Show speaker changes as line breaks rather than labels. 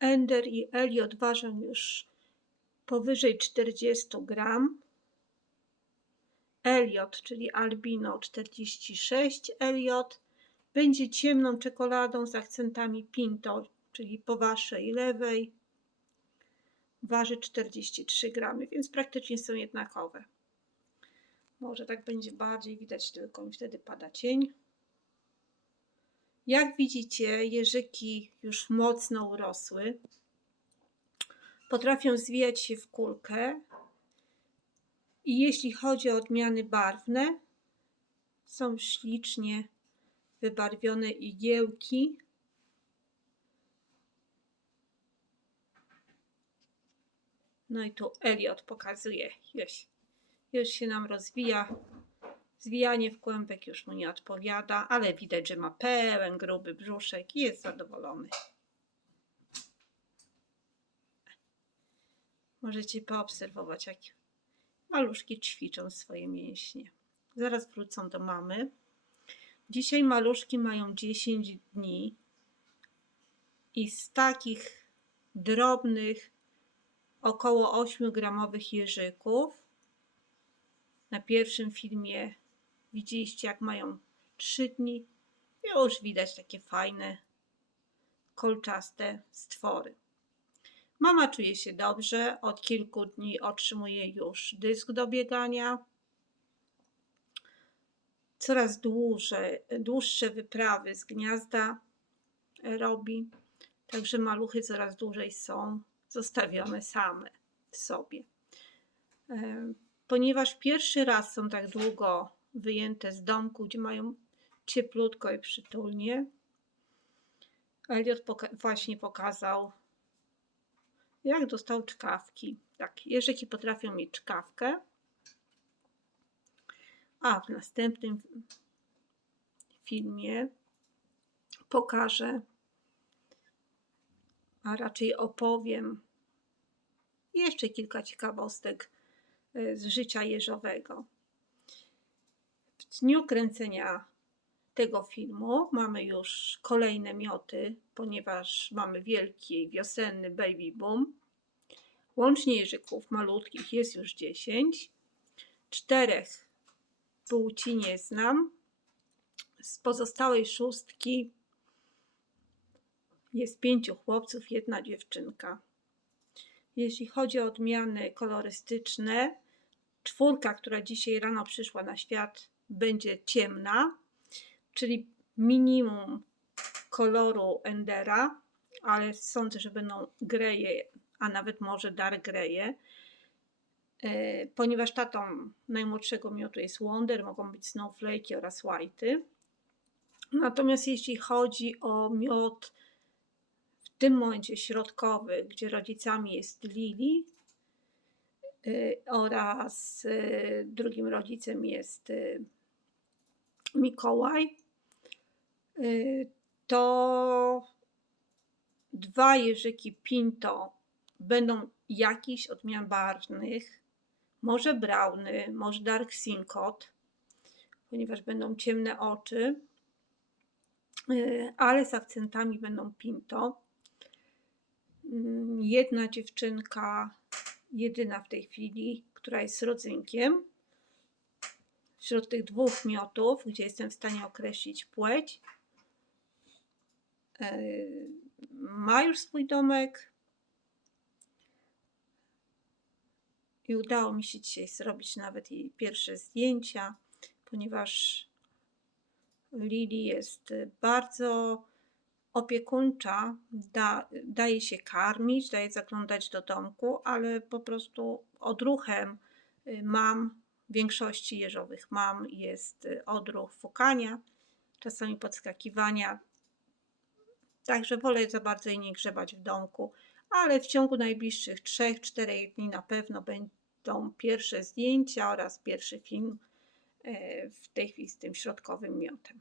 Ender i Elliot ważą już powyżej 40 gram. Elliot, czyli albino 46 Elliot, będzie ciemną czekoladą z akcentami pinto, czyli po waszej lewej. Waży 43 gramy, więc praktycznie są jednakowe. Może tak będzie bardziej widać, tylko mi wtedy pada cień. Jak widzicie, jeżyki już mocno urosły. Potrafią zwijać się w kulkę. I jeśli chodzi o odmiany barwne, są ślicznie wybarwione igiełki. No i tu Eliot pokazuje, już, już się nam rozwija. Zwijanie w kłębek już mu nie odpowiada, ale widać, że ma pełen gruby brzuszek i jest zadowolony. Możecie poobserwować, jak maluszki ćwiczą swoje mięśnie. Zaraz wrócą do mamy. Dzisiaj maluszki mają 10 dni i z takich drobnych, około 8 gramowych jeżyków, na pierwszym filmie widzieliście, jak mają 3 dni, już widać takie fajne, kolczaste stwory. Mama czuje się dobrze, od kilku dni otrzymuje już dysk do biegania. Coraz dłuższe, dłuższe wyprawy z gniazda robi, także maluchy coraz dłużej są zostawione same w sobie. E, Ponieważ pierwszy raz są tak długo wyjęte z domku, gdzie mają cieplutko i przytulnie, Elliot poka- właśnie pokazał, jak dostał czkawki. Tak, jeżyki potrafią mieć czkawkę. A w następnym filmie pokażę, a raczej opowiem jeszcze kilka ciekawostek y, z życia jeżowego. W dniu kręcenia tego filmu mamy już kolejne mioty, ponieważ mamy wielki wiosenny baby boom. Łącznie jeżyków malutkich jest już 10. Czterech płci nie znam. Z pozostałej szóstki jest pięciu chłopców, jedna dziewczynka. Jeśli chodzi o odmiany kolorystyczne, czwórka, która dzisiaj rano przyszła na świat, będzie ciemna, czyli minimum koloru Endera, ale sądzę, że będą greje, a nawet może dark greje. E, Ponieważ tatą najmłodszego miotu jest Wonder, mogą być Snowflake oraz White'y. Natomiast jeśli chodzi o miot w tym momencie środkowy, gdzie rodzicami jest Lili y, oraz y, drugim rodzicem jest Mikołaj, y, to dwa jeżyki Pinto będą jakichś odmian barwnych, może browny, może dark sinkot, ponieważ będą ciemne oczy, y, ale z akcentami będą pinto. Mm, Jedna dziewczynka, jedyna w tej chwili, która jest rodzynkiem, wśród tych dwóch miotów, gdzie jestem w stanie określić płeć, y, ma już swój domek, i udało mi się dzisiaj zrobić nawet jej pierwsze zdjęcia, ponieważ Lili jest bardzo opiekuńcza, da, daje się karmić, daje zaglądać do domku, ale po prostu odruchem y, mam, większości jeżowych mam, jest y, odruch fukania, czasami podskakiwania, także wolę za bardzo jej nie grzebać w domku, ale w ciągu najbliższych 3-4 dni na pewno będą pierwsze zdjęcia oraz pierwszy film e, w tej chwili z tym środkowym miotem.